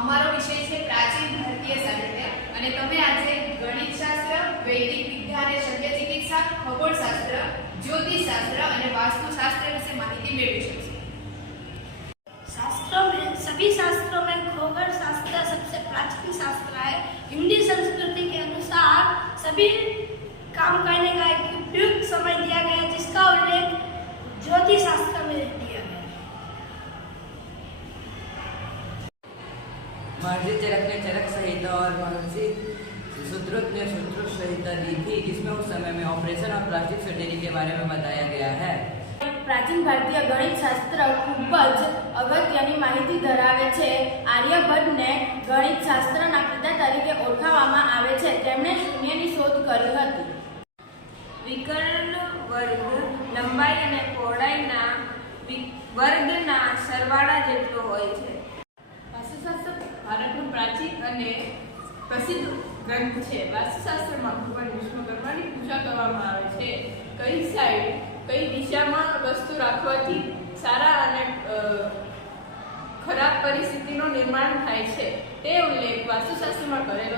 અમારો વિષય છે પ્રાચીન ભારતીય સાહિત્ય અને તમે આજે ગણિતશાસ્ત્ર, વૈદિક વિદ્યા અને શલ્ય ચિકિત્સા, ખગોળશાસ્ત્ર, ज्योतिषशास्त्र અને वास्तुशास्त्र વિશે માહિતી મેળવી શકશો। शास्त्रों में सभी शास्त्रों में खगोल शास्त्र सबसे प्राचीन शास्त्र है। हिंदी संस्कृति के अनुसार सभी काम करने का एक उपयुक्त समय दिया गया है, जिसका उल्लेख ज्योतिष शास्त्र में दिया गया है। महर्षि चरक ने चरक संहिता और महर्षि शूद्रक ने शूद्रक संहिता दी थी, जिसमें उस समय में ऑपरेशन और प्लास्टिक सर्जरी के बारे में बताया गया है। प्राचीन भारतीय गणित शास्त्र खूब ज अगत्यनी माहिती धरावे छे। आर्यभट्टने गणित शास्त्रना पिता तरीके ओळखावामां आवे छे। તેમણે શૂન્યની શોધ કરી હતી। વિકર્ણ વર્ગ લંબાઈ અને પહોળાઈના વર્ગના સરવાળા જેટલો હોય છે। વાસ્તુશાસ્ત્ર ભારતનું પ્રાચીન અને પ્રસિદ્ધ ગ્રંથ છે। વાસ્તુશાસ્ત્રમાં ભગવાન વિશ્વકર્માની પૂજા કરવામાં આવે છે। કઈ સાઈડ કઈ દિશામાં વસ્તુ રાખવાથી સારા અને ખરાબ પરિસ્થિતિનું નિર્માણ થાય છે તે ઉલ્લેખ વાસ્તુશાસ્ત્રમાં કરેલ